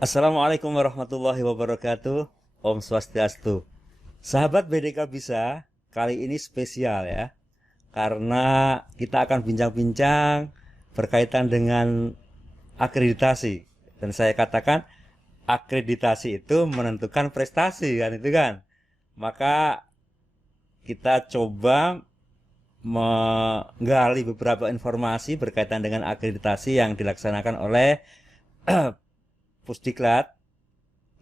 Assalamualaikum warahmatullahi wabarakatuh. Om Swastiastu. Sahabat BDK Bisa, kali ini spesial ya. Karena kita akan bincang-bincang berkaitan dengan akreditasi. Dan saya katakan akreditasi itu menentukan prestasi kan itu kan. Maka kita coba menggali beberapa informasi berkaitan dengan akreditasi yang dilaksanakan oleh Pusdiklat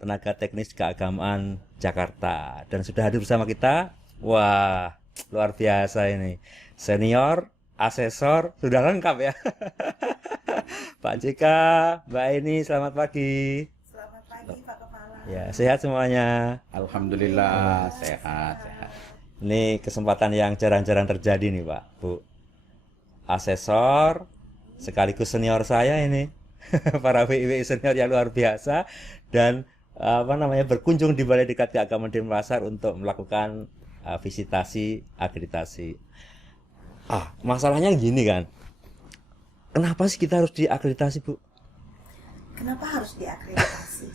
Tenaga Teknis Keagamaan Jakarta. Dan sudah hadir bersama kita, wah luar biasa ini, senior, asesor, sudah lengkap ya. Pak JK, Mbak Eni, selamat pagi. Selamat pagi Pak Kepala. Ya, sehat semuanya. Alhamdulillah sehat. Ini kesempatan yang jarang-jarang terjadi nih Pak, Bu. Asesor sekaligus senior saya ini. Para WIW senior yang luar biasa dan berkunjung di Balai Diklat Keagamaan Denpasar untuk melakukan visitasi akreditasi. Masalahnya gini kan. Kenapa sih kita harus diakreditasi, Bu? Kenapa harus diakreditasi?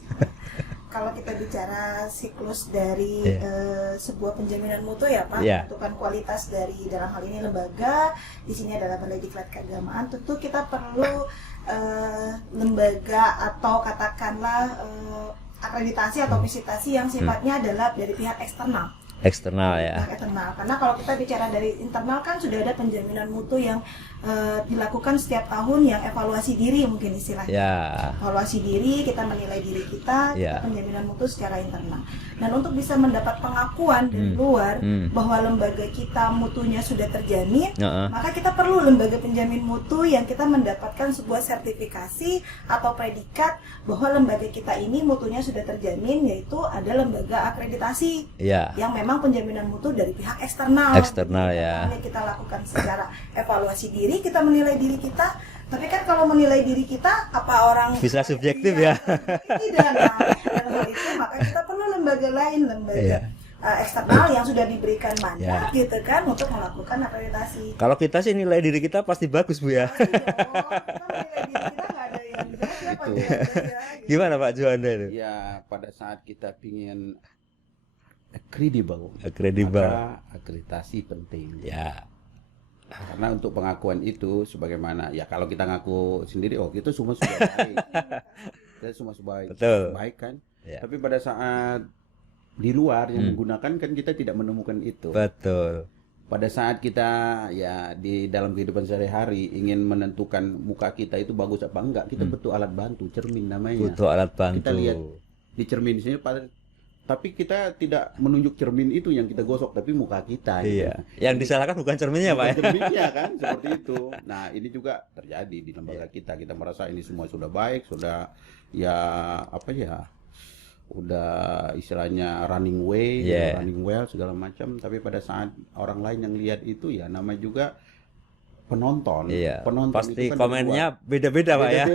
Kalau kita bicara siklus dari sebuah penjaminan mutu ya Pak, menentukan kualitas dari dalam hal ini lembaga, di sini adalah Balai Diklat Keagamaan, tentu kita perlu lembaga atau katakanlah akreditasi atau visitasi yang sifatnya adalah dari pihak eksternal. Eksternal ya. Eksternal. Karena kalau kita bicara dari internal kan sudah ada penjaminan mutu yang dilakukan setiap tahun yang evaluasi diri mungkin istilahnya. Ya. Evaluasi diri, kita menilai diri kita, penjaminan mutu secara internal. Dan untuk bisa mendapat pengakuan dari luar bahwa lembaga kita mutunya sudah terjamin, maka kita perlu lembaga penjamin mutu yang kita mendapatkan sebuah sertifikasi atau predikat bahwa lembaga kita ini mutunya sudah terjamin, yaitu ada lembaga akreditasi yang memang penjaminan mutu dari pihak eksternal. Eksternal ya. Kita lakukan secara evaluasi diri, kita menilai diri kita. Tapi kan kalau menilai diri kita, apa orang bisa subjektif ya? Tidak. Nah, dalam hal itu maka kita perlu lembaga lain, lembaga eksternal yang sudah diberikan mandat gitu kan untuk melakukan akreditasi. Kalau kita sih nilai diri kita pasti bagus Bu ya. Pasti dong. Kita menilai diri kita nggak ada yang jelek siapa gitu. Gimana Pak Juanda itu? Ya, pada saat kita ingin kredibel, Kredibel. akreditasi penting. Ya. Karena untuk pengakuan itu sebagaimana ya kalau kita ngaku sendiri itu semua sudah baik. Kita semua baik kan. Ya. Tapi pada saat di luar yang menggunakan kan kita tidak menemukan itu. Betul. Pada saat kita ya di dalam kehidupan sehari-hari ingin menentukan muka kita itu bagus apa enggak, kita butuh alat bantu, cermin namanya. Butuh alat bantu. Kita lihat di cermin sini tapi kita tidak menunjuk cermin itu yang kita gosok, tapi muka kita. Iya. Gitu. Yang disalahkan bukan cerminnya Pak. Cerminnya kan seperti itu. Nah ini juga terjadi di lembaga kita. Kita merasa ini semua sudah baik, sudah udah istilahnya running running well segala macam. Tapi pada saat orang lain yang lihat itu ya namanya juga penonton. Penonton pasti itu kan komennya beda-beda Pak ya.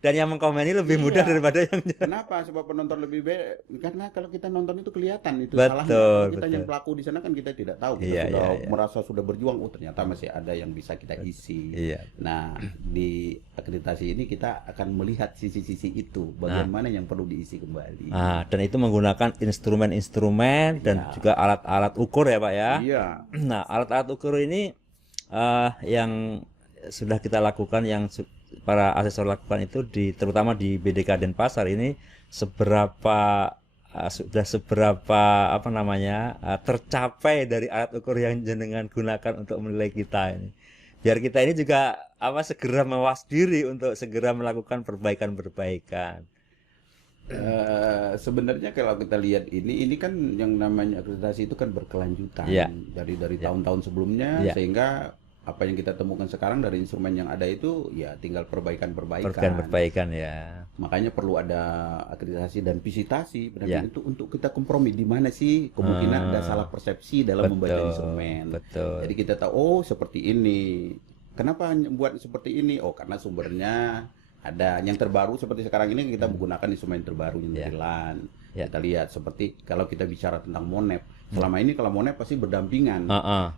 Dan yang mengkomeni lebih mudah daripada yang Kenapa? Sebab penonton lebih beda. Karena kalau kita nonton itu kelihatan itu salahnya. Kita yang pelaku di sana kan kita tidak tahu. Kita merasa sudah berjuang. Ternyata masih ada yang bisa kita isi. Nah, di akreditasi ini kita akan melihat sisi-sisi itu. Bagaimana yang perlu diisi kembali. Dan itu menggunakan instrumen-instrumen dan juga alat-alat ukur ya Pak ya. Nah, alat-alat ukur ini yang sudah kita lakukan, yang para asesor lakukan itu terutama di BDK Denpasar ini seberapa tercapai dari alat ukur yang jenengan gunakan untuk menilai kita ini, biar kita ini juga segera mawas diri untuk segera melakukan perbaikan. Sebenarnya kalau kita lihat ini kan yang namanya akreditasi itu kan berkelanjutan dari tahun-tahun sebelumnya sehingga apa yang kita temukan sekarang dari instrumen yang ada itu ya tinggal perbaikan ya. Makanya perlu ada akreditasi dan visitasi benar-benar itu untuk kita kompromi di mana sih kemungkinan ada salah persepsi dalam membaca instrumen. Jadi kita tahu seperti ini. Kenapa buat seperti ini? Karena sumbernya ada yang terbaru seperti sekarang ini kita menggunakan instrumen terbaru yang dari LAN. Kita lihat seperti kalau kita bicara tentang MONEP, Selama ini kalau monet pasti berdampingan.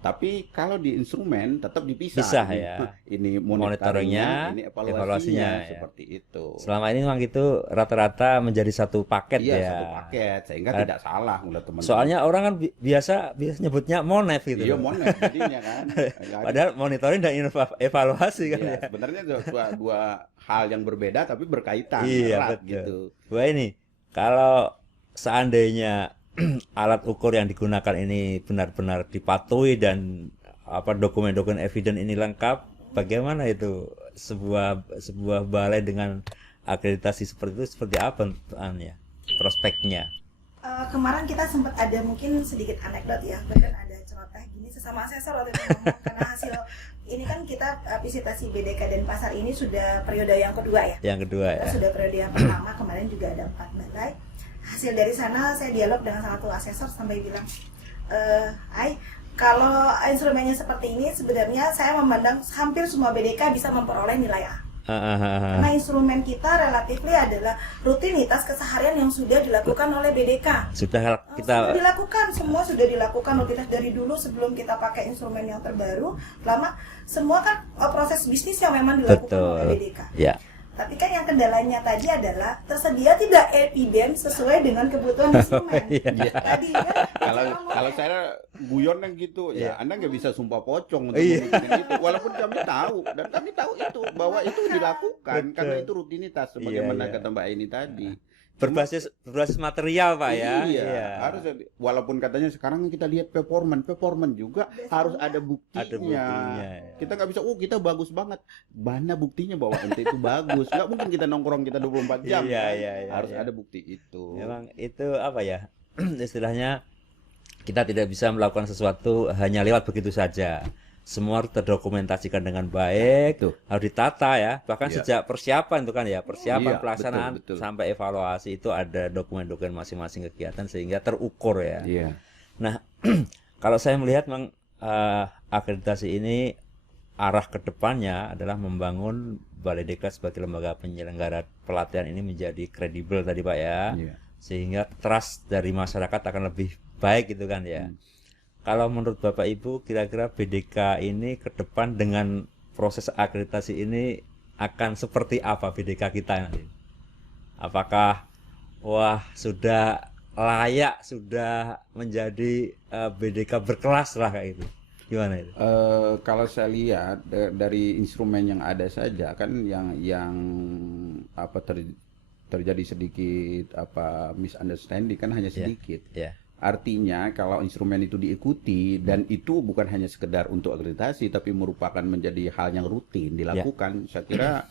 Tapi kalau di instrumen tetap dipisah. Bisa ya. Ini monitoringnya, ini evaluasinya ya. Seperti itu. Selama ini memang itu rata-rata menjadi satu paket ya. Iya, satu paket sehingga tidak salah menurut teman-teman. Soalnya orang kan biasa nyebutnya monet gitu. Iya, monet jadinya kan. Padahal monitoring dan evaluasi kan ya. Sebenarnya dua hal yang berbeda tapi berkaitan erat gitu. Wah, ini kalau seandainya alat ukur yang digunakan ini benar-benar dipatuhi dan dokumen-dokumen evidence ini lengkap, bagaimana itu sebuah balai dengan akreditasi seperti itu seperti apa prospeknya? Kemarin kita sempat ada mungkin sedikit anekdot ya, bahkan ada celoteh gini sesama asesor waktu itu ngomong, karena hasil ini kan kita visitasi BDK Denpasar ini sudah periode yang kedua ya. Yang kedua ya. Sudah periode yang pertama, kemarin juga ada 4 balai. Hasil dari sana saya dialog dengan salah satu asesor sampai bilang, kalau instrumennya seperti ini sebenarnya saya memandang hampir semua BDK bisa memperoleh nilai A. Karena instrumen kita relatif adalah rutinitas keseharian yang sudah dilakukan oleh BDK. Sudah dilakukan, semua sudah dilakukan rutinitas dari dulu sebelum kita pakai instrumen yang terbaru. Lama semua kan proses bisnis yang memang dilakukan oleh BDK. Ya. Tapi kan yang kendalanya tadi adalah tersedia tidak evidence sesuai dengan kebutuhan instrumen. Tadi kan kalau saya guyon yang gitu ya, Anda nggak bisa sumpah pocong untuk memikirkan itu, walaupun kami tahu dan kami tahu itu bahwa itu dilakukan karena itu rutinitas sebagaimana kata Mbak Aini tadi. Berbasis material Pak ya. Iya. Harus, walaupun katanya sekarang kita lihat performan juga harus ada buktinya. Kita nggak bisa kita bagus banget. Mana buktinya bahwa ente itu bagus? Nggak mungkin kita nongkrong kita 24 jam. Harus ada bukti itu. Memang itu istilahnya kita tidak bisa melakukan sesuatu hanya lewat begitu saja. Semua harus terdokumentasikan dengan baik, harus ditata ya. Bahkan sejak persiapan itu kan ya, pelaksanaan betul. Sampai evaluasi itu ada dokumen-dokumen masing-masing kegiatan sehingga terukur ya. Nah, kalau saya melihat memang akreditasi ini arah kedepannya adalah membangun Balai Diklat sebagai lembaga penyelenggara pelatihan ini menjadi kredibel tadi Pak ya. Sehingga trust dari masyarakat akan lebih baik gitu kan ya. Kalau menurut Bapak Ibu, kira-kira BDK ini ke depan dengan proses akreditasi ini akan seperti apa BDK kita nanti? Apakah sudah layak, sudah menjadi BDK berkelas lah kayak itu? Gimana itu? Kalau saya lihat dari instrumen yang ada saja kan yang terjadi sedikit misunderstanding kan hanya sedikit. Artinya kalau instrumen itu diikuti dan itu bukan hanya sekedar untuk akreditasi tapi merupakan menjadi hal yang rutin dilakukan, saya kira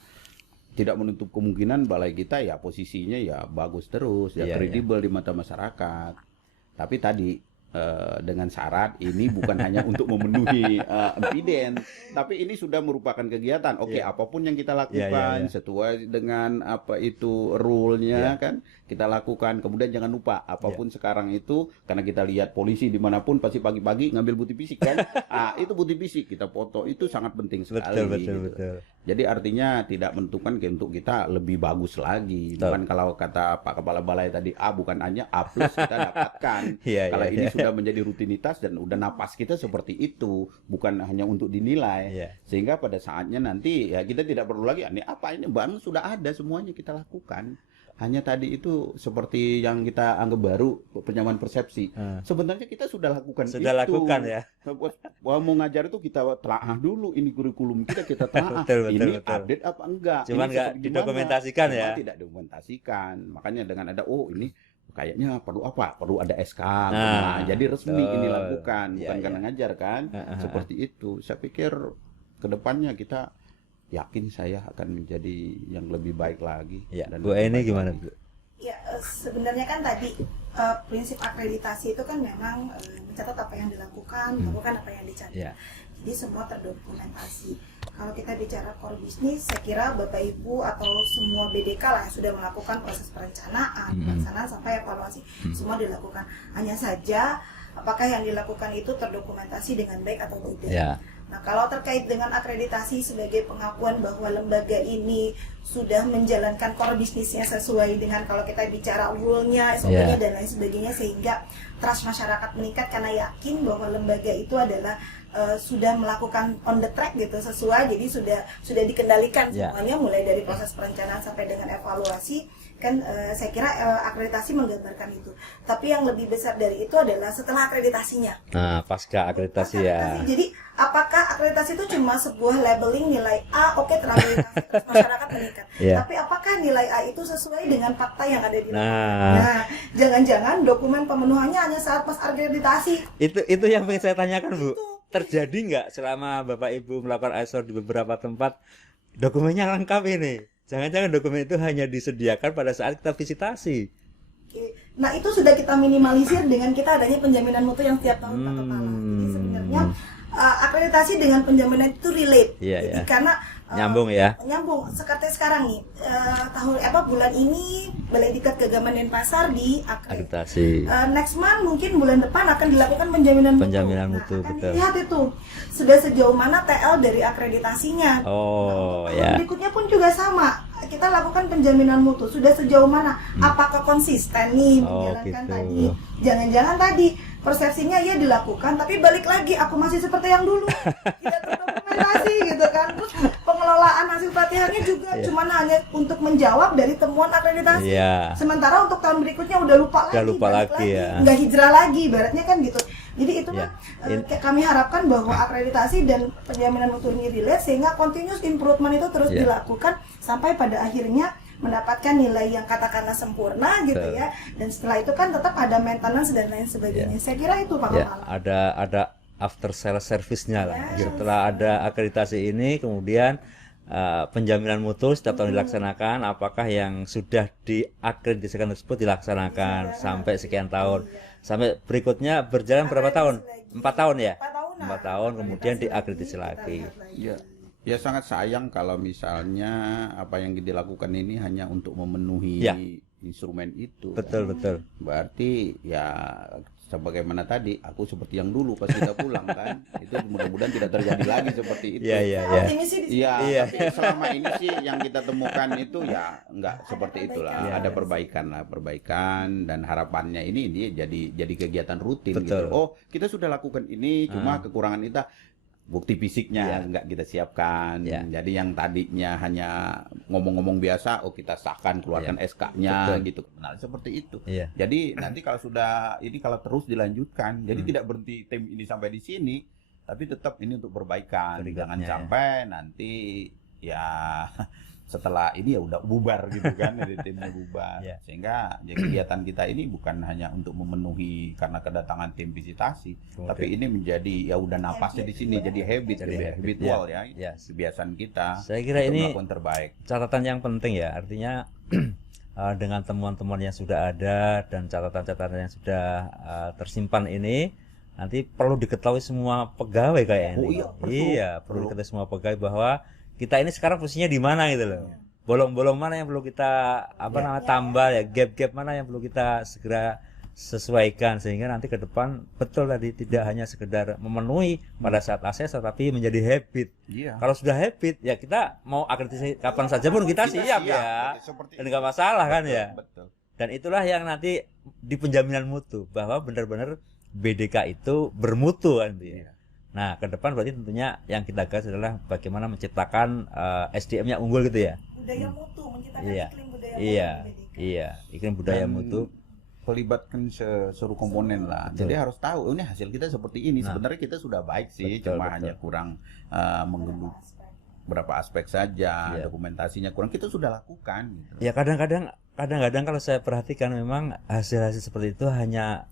tidak menutup kemungkinan balai kita posisinya bagus terus, kredibel di mata masyarakat. Tapi tadi dengan syarat ini bukan hanya untuk memenuhi evidence, tapi ini sudah merupakan kegiatan. Apapun yang kita lakukan sesuai dengan rule-nya kan kita lakukan. Kemudian jangan lupa apapun sekarang itu, karena kita lihat polisi dimanapun pasti pagi-pagi ngambil bukti fisik kan. Itu bukti fisik kita foto, itu sangat penting sekali. Betul. Jadi artinya tidak menentukan untuk kita lebih bagus lagi. Bukan kalau kata Pak Kepala Balai tadi bukan hanya A+ kita dapatkan. Kalau ini sudah menjadi rutinitas dan udah napas kita seperti itu, bukan hanya untuk dinilai. Sehingga pada saatnya nanti kita tidak perlu lagi ini bahan sudah ada semuanya kita lakukan. Hanya tadi itu seperti yang kita anggap baru penyamaan persepsi. Sebenarnya kita sudah lakukan lakukan ya. Mau ngajar itu kita telaah dulu, ini kurikulum kita telaah. Ini update apa enggak? Cuman enggak didokumentasikan ya. Tidak dokumentasikan. Makanya dengan ada ini kayaknya perlu perlu ada SK. Jadi resmi ini lakukan, bukan karena ngajar kan. Seperti itu. Saya pikir kedepannya kita yakin saya akan menjadi yang lebih baik lagi. Bu Eni gimana Bu? Sebenarnya kan tadi prinsip akreditasi itu kan memang mencatat apa yang dilakukan, melakukan apa yang dicari. Jadi semua terdokumentasi. Kalau kita bicara core bisnis, saya kira Bapak Ibu atau semua BDK lah yang sudah melakukan proses perencanaan, pelaksanaan sampai evaluasi, semua dilakukan. Hanya saja apakah yang dilakukan itu terdokumentasi dengan baik atau tidak. Ya. Nah, kalau terkait dengan akreditasi sebagai pengakuan bahwa lembaga ini sudah menjalankan core bisnisnya sesuai dengan kalau kita bicara rule-nya, SOP-nya dan lain sebagainya, sehingga trust masyarakat meningkat karena yakin bahwa lembaga itu adalah sudah melakukan on the track gitu, sesuai, jadi sudah dikendalikan semuanya mulai dari proses perencanaan sampai dengan evaluasi. Kan saya kira akreditasi menggambarkan itu. Tapi yang lebih besar dari itu adalah setelah akreditasinya. Nah, pasca akreditasi ya. Jadi apakah akreditasi itu cuma sebuah labeling nilai A, oke, terakreditasi terus masyarakat meningkat. Tapi apakah nilai A itu sesuai dengan fakta yang ada di lapangan? Nah, jangan-jangan dokumen pemenuhannya hanya saat pas akreditasi. Itu yang ingin saya tanyakan, Bu. Terjadi nggak selama Bapak Ibu melakukan ASOR di beberapa tempat dokumennya lengkap ini? Jangan-jangan dokumen itu hanya disediakan pada saat kita visitasi. Nah, itu sudah kita minimalisir dengan kita adanya penjaminan mutu yang setiap tahun tak kepala. Jadi sebenarnya akreditasi dengan penjaminan itu relate. Jadi karena nyambung ya. Nyambung. Seperti sekarang nih, bulan ini Balai Diklat Gagaman Denpasar di akreditasi. Next month mungkin bulan depan akan dilakukan penjaminan mutu. Betul. Lihat itu sudah sejauh mana TL dari akreditasinya. Berikutnya pun juga sama. Kita lakukan penjaminan mutu sudah sejauh mana? Apakah konsisten nih menjalankan tadi? Jangan-jangan tadi persepsinya ya dilakukan, tapi balik lagi aku masih seperti yang dulu, tidak terdokumentasi gitu kan. Terus pengelolaan hasil pelatihannya juga cuma hanya untuk menjawab dari temuan akreditasi. Sementara untuk tahun berikutnya udah lupa lagi, nggak hijrah lagi, ibaratnya kan gitu. Jadi itulah kami harapkan bahwa akreditasi dan penjaminan mutu ini relate, sehingga continuous improvement itu terus dilakukan sampai pada akhirnya mendapatkan nilai yang katakanlah sempurna gitu ya. Dan setelah itu kan tetap ada maintenance dan lain sebagainya. Saya kira itu Pak Kepala. Ada after sales service-nya lah. Setelah ada akreditasi ini, kemudian penjaminan mutu setiap tahun dilaksanakan, apakah yang sudah diakreditasikan tersebut dilaksanakan sampai sekian tahun. Sampai berikutnya berjalan berapa tahun? 4 tahun ya? 4 tahun kemudian diakreditasi lagi. Ya sangat sayang kalau misalnya apa yang dilakukan ini hanya untuk memenuhi instrumen itu. Betul. Berarti ya sebagaimana tadi, aku seperti yang dulu pas kita pulang kan, itu mudah-mudahan tidak terjadi lagi seperti itu. Iya. Tapi selama ini sih yang kita temukan itu ya enggak seperti itulah. Ada perbaikan dan harapannya ini jadi kegiatan rutin gitu. Oh, kita sudah lakukan ini, cuma kekurangan kita bukti fisiknya nggak kita siapkan. Jadi yang tadinya hanya ngomong-ngomong biasa, kita sahkan, keluarkan SK-nya gitu. Nah, seperti itu. Jadi nanti kalau terus dilanjutkan, jadi tidak berhenti tim ini sampai di sini, tapi tetap ini untuk perbaikan. Jangan sampai nanti setelah ini ya udah bubar gitu kan, jadi timnya bubar. Sehingga kegiatan kita ini bukan hanya untuk memenuhi karena kedatangan tim visitasi, tapi ini menjadi ya udah napasnya di sini, jadi habitual ya, kebiasaan kita. Saya kira ini terbaik. Catatan yang penting ya, artinya dengan temuan-temuan yang sudah ada dan catatan-catatan yang sudah tersimpan ini, nanti perlu diketahui semua pegawai kayak ini. Perlu diketahui semua pegawai bahwa kita ini sekarang posisinya di mana gitu loh. Bolong-bolong mana yang perlu kita tambah ya, gap-gap mana yang perlu kita segera sesuaikan, sehingga nanti ke depan betul tadi tidak hanya sekedar memenuhi pada saat asesor, tapi menjadi habit. Kalau sudah habit ya kita mau akreditasi kapan saja pun kita siap ya. Dan enggak masalah kan ya. Dan itulah yang nanti di penjaminan mutu, bahwa benar-benar BDK itu bermutu kan gitu ya. Nah, ke depan berarti tentunya yang kita gas adalah bagaimana menciptakan SDM-nya unggul gitu ya. Budaya mutu, menciptakan iklim budaya mutu. Iklim budaya mutu. Melibatkan seluruh komponen lah. Jadi harus tahu ini hasil kita seperti ini. Sebenarnya kita sudah baik sih, cuma hanya kurang menggendut berapa aspek saja, dokumentasinya kurang, kita sudah lakukan gitu. Ya kadang-kadang kalau saya perhatikan memang hasil-hasil seperti itu hanya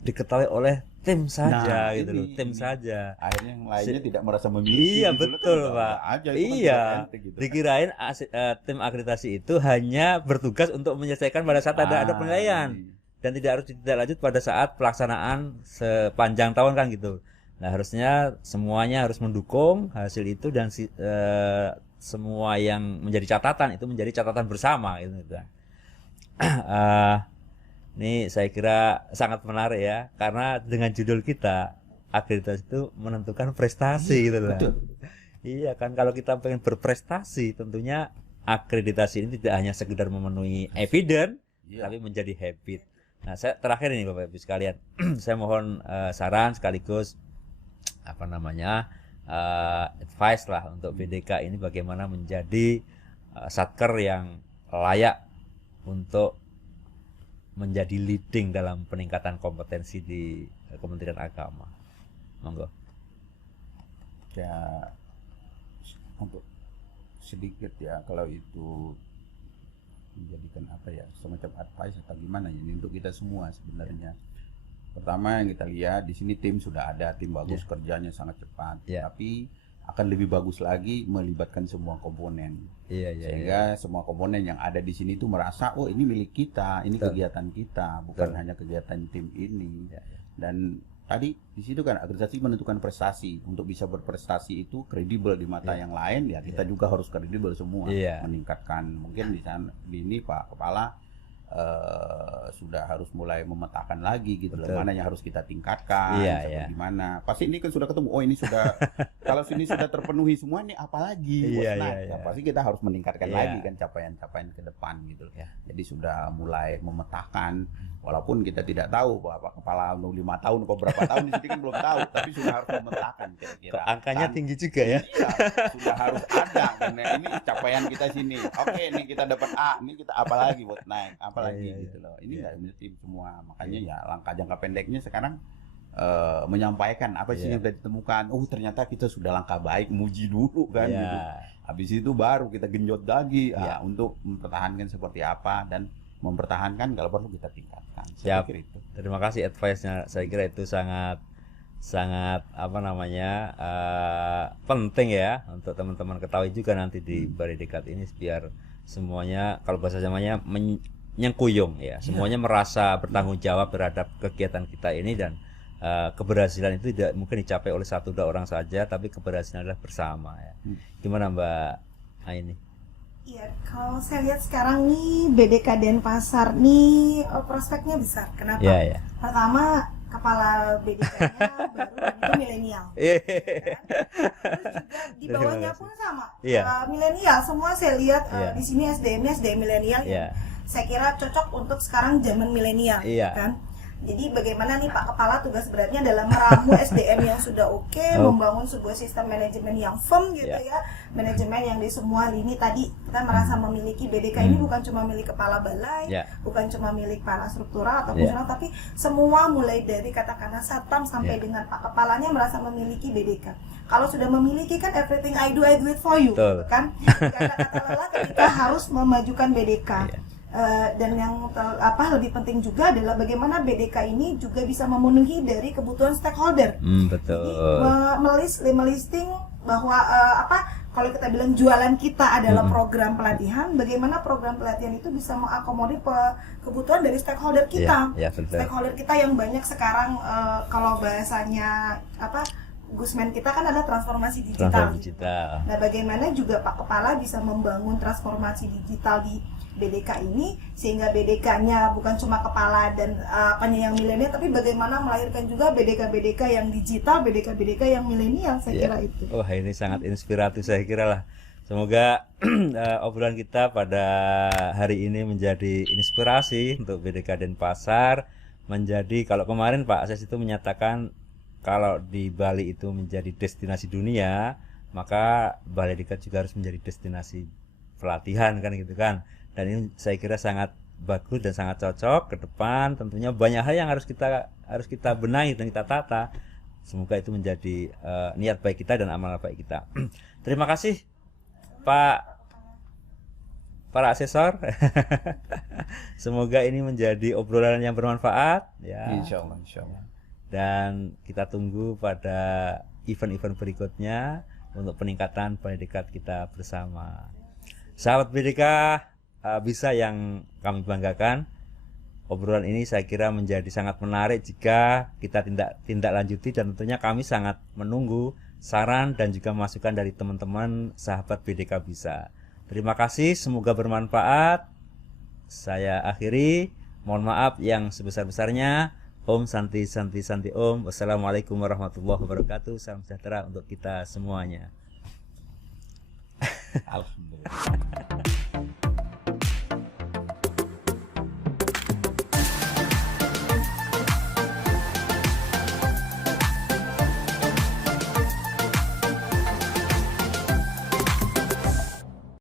diketahui oleh tim saja gitu loh, tim saja. Akhirnya yang lainnya tidak merasa memiliki. Iya betul Pak. Gitu. Dikirain tim akreditasi itu hanya bertugas untuk menyelesaikan pada saat ada penilaian dan tidak harus lanjut pada saat pelaksanaan sepanjang tahun kan gitu. Nah harusnya semuanya harus mendukung hasil itu dan semua yang menjadi catatan itu menjadi catatan bersama gitu. Ini saya kira sangat menarik ya, karena dengan judul kita akreditasi itu menentukan prestasi gitu loh. Iya kan, kalau kita pengen berprestasi tentunya akreditasi ini tidak hanya sekedar memenuhi evidence, tapi menjadi habit. Nah, saya terakhir ini Bapak Ibu sekalian, saya mohon saran sekaligus advice lah untuk BDK ini bagaimana menjadi satker yang layak untuk menjadi leading dalam peningkatan kompetensi di Kementerian Agama. Monggo. Ya, untuk sedikit ya, kalau itu menjadikan semacam advice atau gimana ya, ini untuk kita semua sebenarnya. Pertama yang kita lihat di sini tim sudah ada, tim bagus, kerjanya sangat cepat, tapi akan lebih bagus lagi melibatkan semua komponen, sehingga semua komponen yang ada di sini itu merasa oh ini milik kita, ini kegiatan kita, bukan hanya kegiatan tim ini. Dan tadi di situ kan akreditasi menentukan prestasi. Untuk bisa berprestasi itu kredibel di mata yang lain, ya kita juga harus kredibel semua, meningkatkan. Mungkin di sana ini Pak Kepala sudah harus mulai memetakan lagi gitu loh, mana yang harus kita tingkatkan, gimana. Pasti ini kan sudah ketemu, oh ini sudah kalau sini sudah terpenuhi semua, ini apalagi pasti kita harus meningkatkan lagi kan capaian-capaian ke depan gitu loh. Jadi sudah mulai memetakan, walaupun kita tidak tahu Pak Kepala 5 tahun atau berapa tahun di sini kan belum tahu, tapi sudah harus memetakan kira-kira. Angkanya tinggi juga ya. Sudah harus ada. Karena ini capaian kita sini. Oke, ini kita dapat A, ini kita apalagi buat naik, apalagi gitu loh. Ini nggak tim semua. Makanya ya langkah jangka pendeknya sekarang menyampaikan apa sih yang sudah ditemukan. Oh, ternyata kita sudah langkah baik, muji dulu kan gitu. Habis itu baru kita genjot lagi untuk mempertahankan seperti apa dan mempertahankan kalau perlu kita tingkatkan. Saya pikir itu. Terima kasih advice-nya. Saya kira itu sangat penting ya untuk teman-teman ketahui juga nanti di Baridikat ini, biar semuanya kalau bahasa zamannya nyengkuyung ya, semuanya merasa bertanggung jawab terhadap kegiatan kita ini, dan keberhasilan itu tidak mungkin dicapai oleh 1-2 orang saja, tapi keberhasilan adalah bersama ya. Gimana Mbak Aini? Iya, kalau saya lihat sekarang nih BDK Denpasar nih prospeknya besar. Kenapa? Pertama, kepala BDK-nya baru itu milenial. Terus juga di bawahnya pun sama. Milenial semua saya lihat di sini SDM-nya SDM milenial. Saya kira cocok untuk sekarang zaman milenial, kan? Jadi bagaimana nih Pak Kepala tugas beratnya dalam meramu SDM yang sudah membangun sebuah sistem manajemen yang firm gitu ya, manajemen yang di semua lini. Tadi kita merasa memiliki BDK ini bukan cuma milik kepala balai, bukan cuma milik para struktural atau fungsional, tapi semua mulai dari katakanlah satpam sampai dengan Pak Kepalanya merasa memiliki BDK. Kalau sudah memiliki kan everything I do it for you, kan? Kata-kata lelah ketika harus memajukan BDK. Dan yang lebih penting juga adalah bagaimana BDK ini juga bisa memenuhi dari kebutuhan stakeholder. Betul. Jadi melisting bahwa kalau kita bilang jualan kita adalah program pelatihan, bagaimana program pelatihan itu bisa mengakomodir kebutuhan dari stakeholder kita. Stakeholder kita yang banyak sekarang, kalau bahasanya Gusmen kita kan adalah transformasi digital. Nah, bagaimana juga Pak Kepala bisa membangun transformasi digital di BDK ini, sehingga BDK-nya bukan cuma kepala dan yang milenial, tapi bagaimana melahirkan juga BDK-BDK yang digital, BDK-BDK yang milenial. Saya kira itu. Wah, ini sangat inspiratif saya kira lah. Semoga obrolan kita pada hari ini menjadi inspirasi untuk BDK Denpasar, menjadi, kalau kemarin Pak Ases itu menyatakan kalau di Bali itu menjadi destinasi dunia, maka Baridikat juga harus menjadi destinasi pelatihan kan gitu kan. Dan ini saya kira sangat bagus dan sangat cocok ke depan. Tentunya banyak hal yang harus kita benahi dan kita tata. Semoga itu menjadi niat baik kita dan amal baik kita. Terima kasih Pak para asesor. Semoga ini menjadi obrolan yang bermanfaat ya. Insyaallah. Dan kita tunggu pada event-event berikutnya untuk peningkatan Baridikat kita bersama. Sahabat BDK bisa yang kami banggakan, obrolan ini saya kira menjadi sangat menarik jika kita tindak lanjuti, dan tentunya kami sangat menunggu saran dan juga masukan dari teman-teman sahabat BDK bisa. Terima kasih, semoga bermanfaat. Saya akhiri. Mohon maaf yang sebesar-besarnya. Om Santi Santi Santi Om. Wassalamualaikum warahmatullahi wabarakatuh. Salam sejahtera untuk kita semuanya. Alhamdulillah.